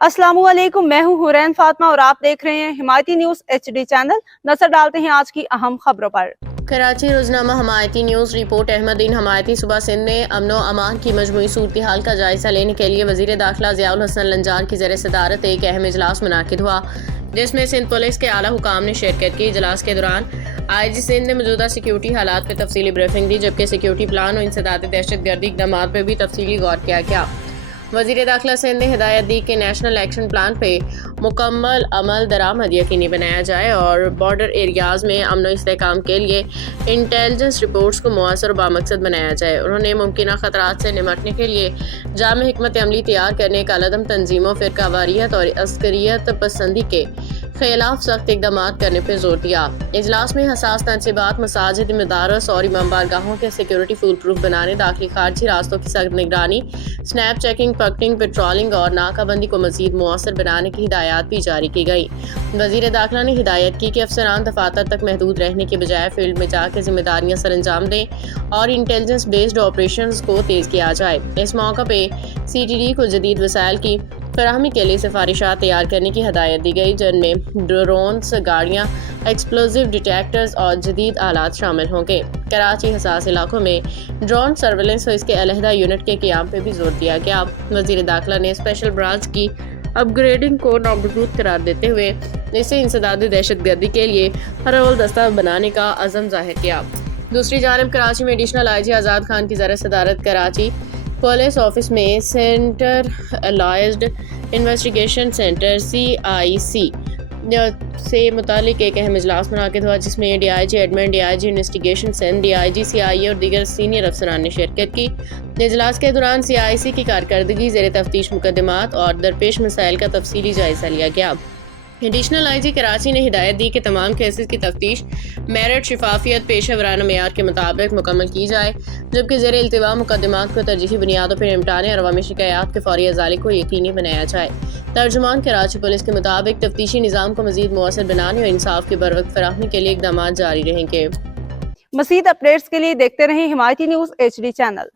अस्सलाम वालेकुम, मैं हूं हुरैन फातिमा और आप देख रहे हैं हिमायती न्यूज HD चैनल। नजर डालते हैं आज की अहम खबरों पर। कराची रोजनामा हिमायती न्यूज रिपोर्ट। अहमदीन हिमायती सुबह सिंध में अमन व अमान की मजमूई सूरत हाल का जायजा लेने के लिए वजीर दाखिला ज़ियाउल हसन लंजान की ज़ेर सदारत एक अहम इजलास मुनाकिद हुआ, जिसमें सिंध पुलिस के आला हुकाम ने शिरकत की। इजलास के दौरान IG सिंध ने मौजूदा सिक्योरिटी हालात पर तफसीली ब्रीफिंग दी, जबकि सिक्योरिटी प्लान और इंसदाद दहशत गर्दी इक़दाम पर भी तफसीली गौर किया गया। वज़ीर दाखिला सिंध ने हिदायत दी कि नेशनल एक्शन प्लान पे मुकम्मल अमल दरामद यकीनी बनाया जाए और बॉर्डर एरियाज़ में अमन व इस्तेहकाम के लिए इंटेलिजेंस रिपोर्ट्स को मौसर बामकसद बनाया जाए। उन्होंने मुमकिन ख़तरात से निपटने के लिए जाम हिकमत अमली तैयार करने का लदम तंजीमों, फ़िरकावारियत और अस्करियत पसंदी के खिलाफ सख्त इक़दाम करने पर जोर दिया। इजलास में हसास तनसीबात, मसाजिद, मदारस और इमाम बारगाहों के सिक्योरिटी फूल प्रूफ बनाने, दाखिली खारजी रास्तों की सख्त निगरानी, स्नैप चेकिंग, पकटिंग, पेट्रोलिंग और नाकाबंदी को मजीद मुअस्सर बनाने की हिदायत भी जारी की गई। वज़ीर दाखिला ने हिदायत की कि अफसरान दफातर तक महदूद रहने के बजाय फील्ड में जाकर जिम्मेदारियां सर अंजाम दें और इंटेलिजेंस बेस्ड ऑपरेशंस को तेज़ किया जाए। इस मौका पे CTD को जदीद वसाइल की फराहमी के लिए सिफारिशात तैयार करने की हदायत दी गई, जिनमें ड्रोन्स, गाड़ियाँ, एक्सप्लोजिव डिटेक्टर्स और जदीद आलात शामिल होंगे। कराची हसास इलाकों में ड्रोन सर्वेलेंस और इसके अलहदा यूनिट के क़याम पर भी जोर दिया गया। वज़ीर दाखिला ने स्पेशल ब्रांच की अपग्रेडिंग को नामजूद करार देते हुए इसे इंसदाद दहशत गर्दी के लिए हर रोल दस्ता बनाने का अज़म जाहिर किया। दूसरी जानिब कराची में एडिशनल IG आज़ाद खान की ज़र सदारत कराची पुलिस ऑफिस में सेंट्रलाइज्ड इन्वेस्टिगेशन सेंटर CIC से मुतालिक एक अहम इजलास मुनाकिद हुआ, जिसमें DIG admin, DIG investigation centre, DIG CIA और दीगर सीनियर अफसरान ने शिरकत की। इजलास के दौरान CIC की कारकर्दगी, ज़ेर तफ्तीश मुकदमात और दरपेश मसाइल का तफसीली जायजा लिया गया। एडिशनल IG कराची ने हिदायत दी कि तमाम केसेस की तफ्तीश मेरिट, शिफाफियत, पेशा वराना मेयार के मुताबिक मुकम्मल की जाए, जबकि ज़ेर इल्तिवा मुकदमात को तरजीही बुनियादों पर निपटाने और अवामी शिकायत के फौरी अजाले को यकीनी बनाया जाए। तर्जुमान कराची पुलिस के मुताबिक तफ्तीशी निज़ाम को मज़ीद मुअस्सर बनाने और इंसाफ की बरवक्त फराहमी के लिए इक़दाम जारी रहेंगे। मज़ीद अपडेट्स के लिए देखते रहें हिमायती न्यूज़ HD चैनल।